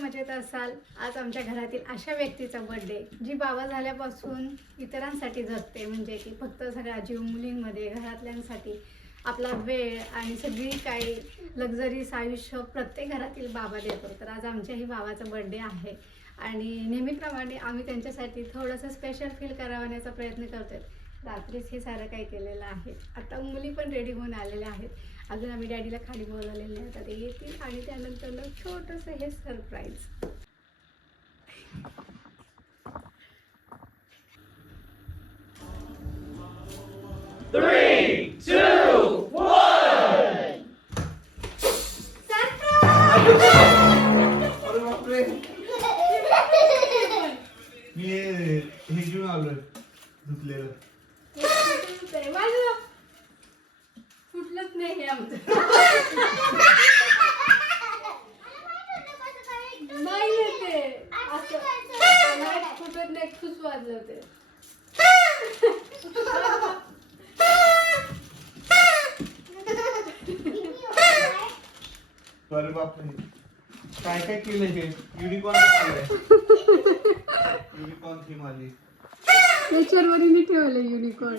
मजेत असाल आज आमच्या घरातील अशा व्यक्तीचा बर्थडे जी बाबा झाल्यापासून इतरांसाठी जगते. म्हणजे की फक्त सगळ्या जीव मुलींमध्ये घरातल्यांसाठी आपला वेळ आणि सगळी काही लक्झरीस आयुष्य प्रत्येक घरातील बाबा देतो. तर आज आमच्याही बाबाचा बर्थडे आहे. आणि नेहमीप्रमाणे आम्ही त्यांच्यासाठी थोडंसं स्पेशल फील करावण्याचा प्रयत्न करतोय. रात्रीच हे सारं काही केलेलं आहे. आता मुली पण रेडी होऊन आलेल्या आहेत. अजून आम्ही डॅडीला खाली बोलवलेले नाही आता ते येतील आणि त्यानंतर मग छोटंसं हे सरप्राईज मी हे हे घेऊन आलोय धुतलेलं. नाही हे आमचं. नाही येते. असं. नाही फुटत नाही खुश वाजलं ते अरे बापरे. काय काय केलंय हे? युनिकॉर्न आलंय युनिकॉर्न थीम आली. नेचरवरीने ठेवलं युनिकॉर्न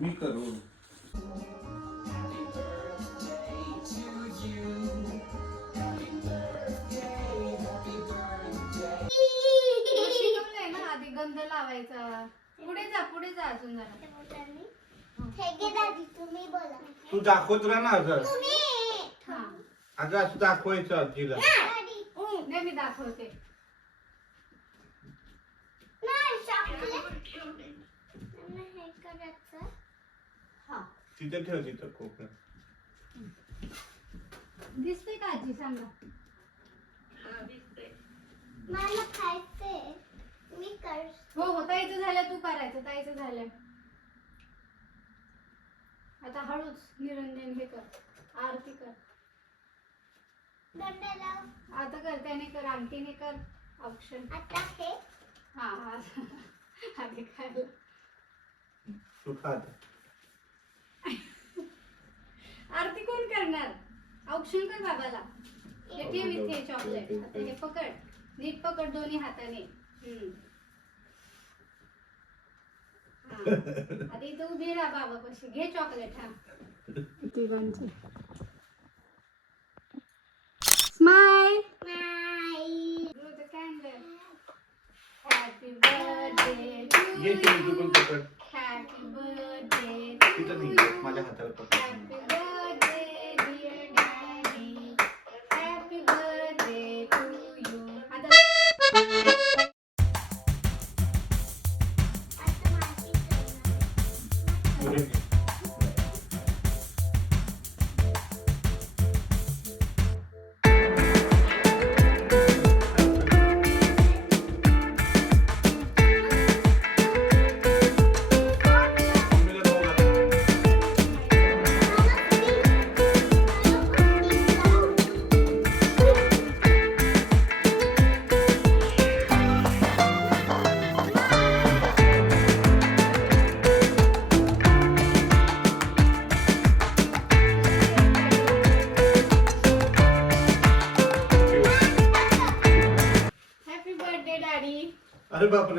मी करू शिकवलंय ना आधी गंध लावायचा. पुढे जा पुढे जा अजून जरा. तुम्ही बोला. तू दाखवत राहा ना अगं हा. अगं असं दाखवायचं आजीला. नाही मी दाखवते नाही chocolate. मला हे करायचं. हा. तिथं ठेव तिथं कोपऱ्यात दिसते का आजी? सांगा मला खायचंय. मी कर हो हो ताईचं झालं तू करायचं ताईचं झालं. आता हळूच निरंजन हे कर आरती कर. लाव. आता कर त्याने कर आमटीने कर ऑप्शन. आता हे हा. आधी खायला. आरती कोण करणार? औक्षण कर बाबाला. हे ठेव इथे चॉकलेट आता हे पकड. नीट पकड दोन्ही हाताने. हम्म. हा. आता इथं उभी राहा बाबा कशी घे चॉकलेट हा. तिघांची. स्माइल नाही कॅन्डल हॅपी बर्थडे टू ये माझ्या हाताला पकड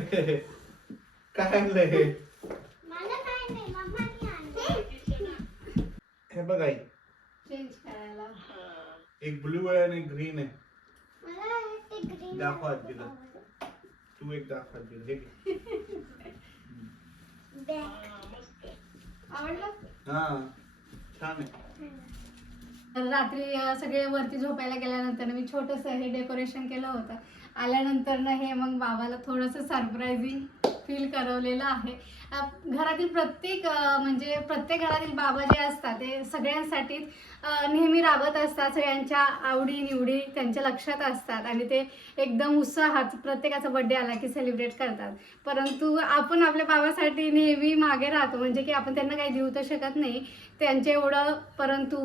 बापरे काय आणलंय हे. हे बघ आई चेंज करायला एक ब्लू आहे आणि ग्रीन आहे मला ते green दाखव. आजीला. तू एक दाखव आजीला. हे हा छान आहे तर रात्री सगळे वरती झोपायला गेल्यानंतर मी छोटंसं हे डेकोरेशन केलं होतं आल्यानंतर ना हे मग बाबाला थोडंसं सरप्राईजिंग फील करवलेलं आहे. घरातील प्रत्येक म्हणजे प्रत्येक घरातील बाबा जे असतात ते सगळ्यांसाठी नेहमी राबत असतात सगळ्यांच्या आवडी निवडी त्यांच्या लक्षात असतात आणि ते एकदम उत्साहात प्रत्येकाचा बड्डे आला की सेलिब्रेट करतात. परंतु आपण आपल्या बाबासाठी नेहमी मागे राहतो म्हणजे की आपण त्यांना काही देऊ तर शकत नाही. त्यांचे एवढं परंतु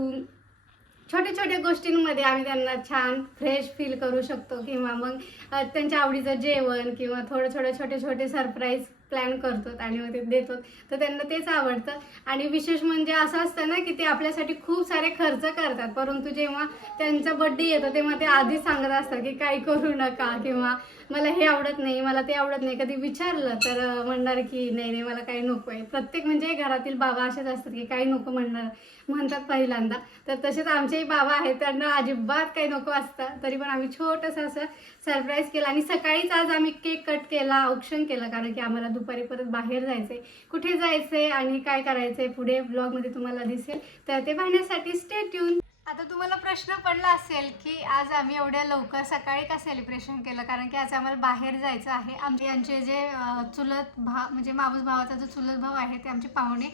छोट्या छोट्या गोष्टींमध्ये आम्ही त्यांना छान फ्रेश फील करू शकतो. किंवा मग त्यांच्या आवडीचं जेवण किंवा थोडं थोडं छोटे छोटे सरप्राईज प्लॅन करतो आणि मग ते देतो. तर त्यांना तेच आवडतं. आणि विशेष म्हणजे असं असतं ना की ते आपल्यासाठी खूप सारे खर्च करतात. परंतु जेव्हा त्यांचा बड्डे येतो तेव्हा ते आधीच सांगत असतात की काही करू नका किंवा मला हे आवडत नाही मला ते आवडत नाही. कधी विचारलं तर म्हणणार की नाही नाही मला काही नको आहे. प्रत्येक म्हणजे घरातील बाबा असेच असतात की काही नको म्हणणार. म्हणतात पहिल्यांदा. तर तसेच आमचेही बाबा आहेत त्यांना अजिबात काही नको असतं. तरी पण आम्ही छोटंसं असं सरप्राईज केलं. आणि सकाळीच आज आम्ही केक कट केला औक्षण केलं. कारण की आम्हाला दुपारी परत बाहेर जायचंय. कुठे जायचंय आणि काय करायचंय पुढे ब्लॉगमध्ये तुम्हाला दिसेल. तर ते पाहण्यासाठी स्टे ट्यून आता तुम्हाला प्रश्न पडला असेल की आज आम्ही एवढ्या लवकर सकाळी का सेलिब्रेशन केलं? कारण की आज आम्हाला बाहेर जायचं आहे. आमचे यांचे जे चुलत भा म्हणजे मावस भावाचा जो चुलत भाऊ आहे ते आमचे पाहुणे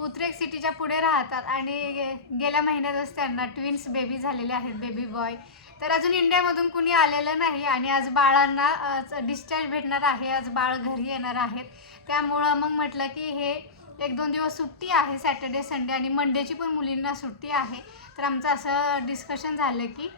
उद्रेक सिटीच्या पुढे राहतात. आणि गे- गेल्या महिन्यातच त्यांना ट्विन्स बेबी झालेले आहेत बेबी बॉय तर अजून इंडियामधून कुणी आलेलं नाही आणि आज बाळांना डिस्चार्ज भेटणार आहे. आज बाळ घरी येणार आहेत. त्यामुळं मग म्हटलं की हे एक दोन दिवस सुट्टी आहे सॅटर्डे संडे आणि मंडेची पण मुलींना सुट्टी आहे. तर आमचं असं डिस्कशन झालं की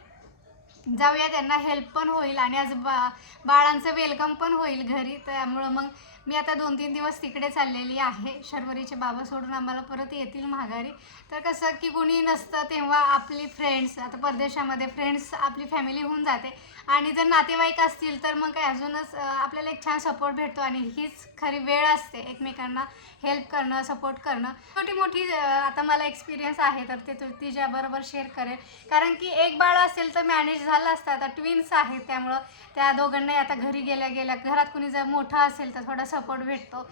जाऊया त्यांना हेल्प पण होईल आणि आज बा बाळांचं वेलकम पण होईल घरी. त्यामुळं मग मी आता दोन तीन दिवस तिकडे चाललेली आहे. शर्वरीचे बाबा सोडून आम्हाला परत येतील माघारी तर कसं की कुणी नसतं तेव्हा आपली फ्रेंड्स आता परदेशामध्ये फ्रेंड्स आपली फॅमिली होऊन जाते. आणि जर नातेवाईक असतील तर मग काय अजूनच आपल्याला एक छान सपोर्ट भेटतो आणि हीच खरी वेळ असते एकमेकांना हेल्प करणं सपोर्ट करणं. छोटी मोठी आता मला एक्सपिरियन्स आहे तर ते तू तिच्याबरोबर शेअर करेल कारण की एक बाळ असेल तर मॅनेज झालं असतं. आता ट्विन्स आहेत त्यामुळं त्या दोघांनाही आता घरी गेल्या गेल्या घरात कुणी जर मोठं असेल तर थोडा सपोर्ट भेटतो.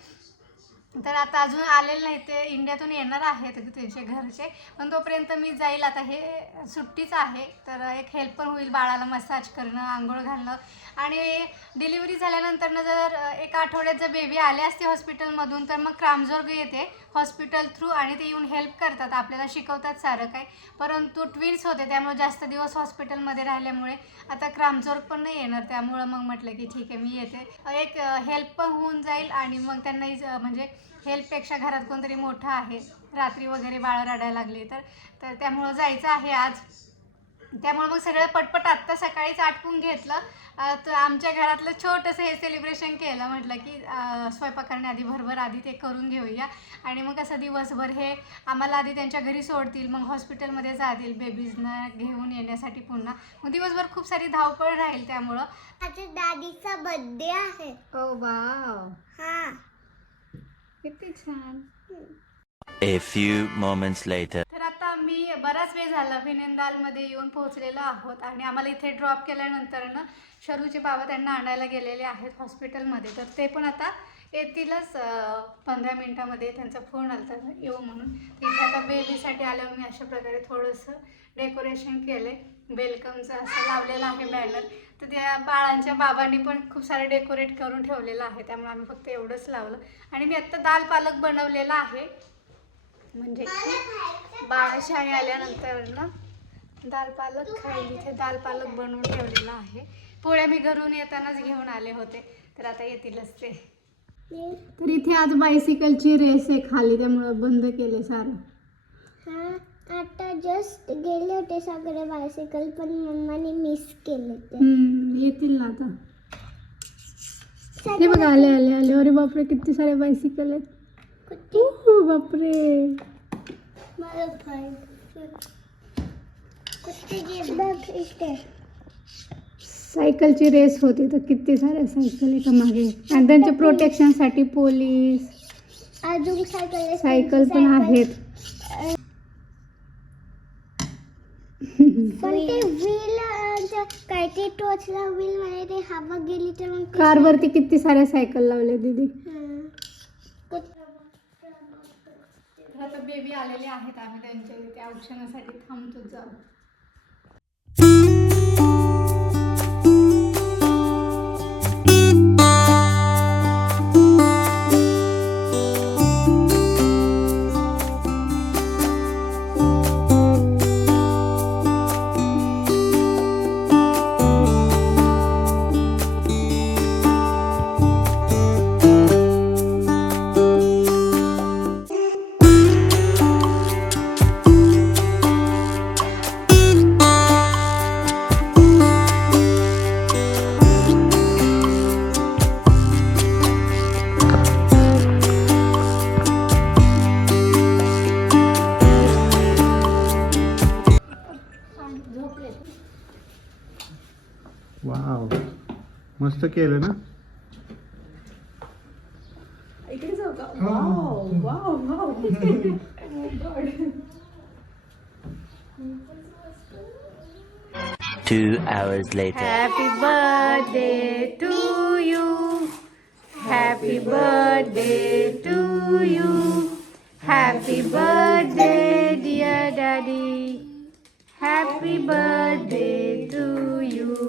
तर आता अजून आलेले नाही ते इंडियातून येणार आहेत त्यांचे घरचे. पण तोपर्यंत मी जाईल. आता हे सुट्टीच आहे. तर एक हेल्प पण होईल बाळाला मसाज करणं आंघोळ घालणं. आणि डिलिव्हरी झाल्यानंतर जर एक आठवड्यात जर बेबी आले असते हॉस्पिटलमधून तर मग क्रामजोर्ग येते. हॉस्पिटल थ्रू आणि ते येऊन हेल्प करतात. आपल्याला शिकवतात सारं काय. परंतु ट्विन्स होते त्यामुळे जास्त दिवस हॉस्पिटलमध्ये राहिल्यामुळे आता क्रामजोर्ग पण नाही येणार. त्यामुळं मग म्हटलं की ठीक आहे मी येते. एक हेल्प पण होऊन जाईल आणि मग त्यांनाही ज- म्हणजे हेल्पपेक्षा घरात कोणतरी मोठं आहे रात्री वगैरे बाळ रडायला लागले तर तर त्यामुळं जायचं आहे आज. त्यामुळे मग सगळं पटपट आत्ता सकाळीच आटपून घेतलं. तर आमच्या घरातलं छोटंसं हे सेलिब्रेशन केलं म्हटलं की स्वयंपाक करण्याआधी भरभर आधी ते करून घेऊया. आणि मग कसं दिवसभर हे आम्हाला आधी त्यांच्या घरी सोडतील मग हॉस्पिटलमध्ये जातील बेबीजना घेऊन येण्यासाठी पुन्हा. मग दिवसभर खूप सारी धावपळ राहील त्यामुळं. माझ्या दादीचा बर्थडे आहे. ओ वाव हा. किती छान. A few moments later. तर आता मी बराच वेळ झाला भिनेंदालमध्ये येऊन पोहोचलेलो आहोत आणि आम्हाला इथे ड्रॉप केल्यानंतर ना शरूचे बाबा त्यांना आणायला गेलेले आहेत हॉस्पिटलमध्ये तर ते पण आता येतीलच पंधरा मिनटामध्ये त्यांचा फोन आला तर येऊ म्हणून. तर इथे आता बेबीसाठी आल्यावर मी अशा प्रकारे थोडंसं डेकोरेशन केलं आहे वेलकमचं असं लावलेलं आहे बॅनर तर त्या बाळांच्या बाबांनी पण खूप सारं डेकोरेट करून ठेवलेलं आहे. त्यामुळे आम्ही फक्त एवढंच लावलं. आणि मी आत्ता दाल पालक बनवलेला आहे. म्हणजे की बाळशाळी आल्यानंतर ना दाल पालक खायला इथे दाल पालक बनवून ठेवलेला आहे. पोळ्या मी घरून येतानाच घेऊन आले होते. तर आता येतीलच ते. तर इथे आज बायसिकलची रेस आहे खाली. त्यामुळं बंद केले सारं. आता जस्ट गेले होते सगळे बायसिकल पण मम्माने मिस केले ते हम्म, येतील ना आता ते बघा आले आले आले अरे बापरे किती सारे बायसिकल आहेत उहू, बापरे। मला बघ इथे सायकलची रेस होती तर किती साऱ्या सायकल एका मागे आणि त्यांच्या प्रोटेक्शनसाठी पोलीस अजून सायकल सायकल पण आहेत। पण ते व्हील काय ते टोचला व्हील मध्ये ते हवा गेली तर मग ते- कारवरती किती साऱ्या सायकल लावल्या दीदी? बेबी आलेले आहेत आम्ही त्यांच्या इथे औक्षणासाठी थांबतो जाऊ केलं ना इकडे जाऊ का wow wow wow Two hours later. Happy birthday to you. Happy birthday to you. Happy birthday, dear daddy. Happy birthday to you.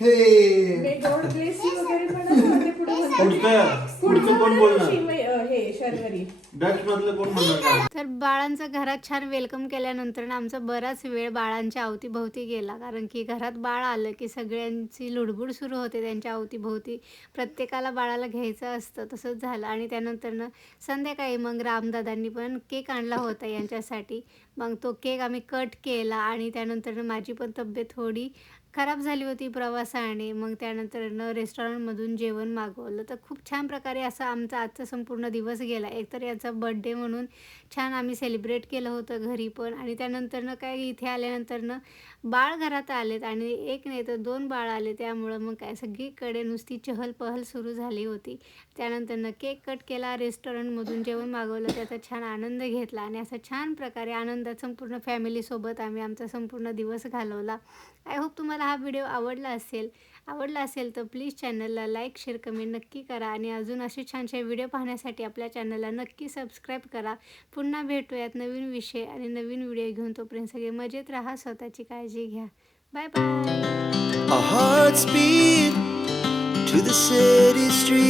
हे. गॉड ब्लेस यू वगैरे म्हणा ना, ते पुढे म्हणतात. पुढचं पुढचं कोण बोलणार? शिवय- अ, हे शर्वरी. डच मधलं कोण म्हणणार काय तर बाळांचं घरात छान वेलकम केल्यानंतर ना आमचा बराच वेळ बाळांच्या अवतीभोवती गेला. कारण की घरात बाळ आलं की सगळ्यांची लुडबुड सुरू होते त्यांच्या अवतीभोवती. प्रत्येकाला बाळाला घ्यायचं असतं तसंच झालं. आणि त्यानंतरनं संध्याकाळी मग रामदादांनी पण केक आणला होता यांच्यासाठी. मग तो केक आम्ही कट केला आणि त्यानंतर माझी पण तब्येत थोडी खराब झाली होती प्रवासाने. मग त्यानंतर रेस्टॉरंटमधून जेवण मागवलं. तर खूप छान प्रकारे असा आमचा आजचा संपूर्ण दिवस गेला. एकतर याचा बड्डे म्हणून छान आम्ही सेलिब्रेट केलं होतं घरी पण. आणि त्यानंतरनं काय इथे आल्यानंतरनं बाळ घरात आलेत आणि एक नाही तर दोन बाळ आले. त्यामुळं मग काय सगळीकडे नुसती चहल पहल सुरू झाली होती. त्यानंतरनं केक कट केला रेस्टॉरंटमधून जेवण मागवलं त्याचा छान आनंद घेतला आणि असा छान प्रकारे आनंदात संपूर्ण फॅमिलीसोबत आम्ही आमचा संपूर्ण दिवस घालवला. आय होप तुम्हाला हा व्हिडिओ आवडला असेल. आवडला असेल तर प्लीज चॅनलला लाईक शेअर कमेंट नक्की करा आणि अजून असे छानशे व्हिडिओ पाहण्यासाठी आपल्या चॅनलला नक्की सबस्क्राईब करा. पुन्हा भेटूयात नवीन विषय आणि नवीन व्हिडिओ घेऊन. तोपर्यंत सगळे मजेत राहा स्वतःची काळजी घ्या. Bye bye to the city street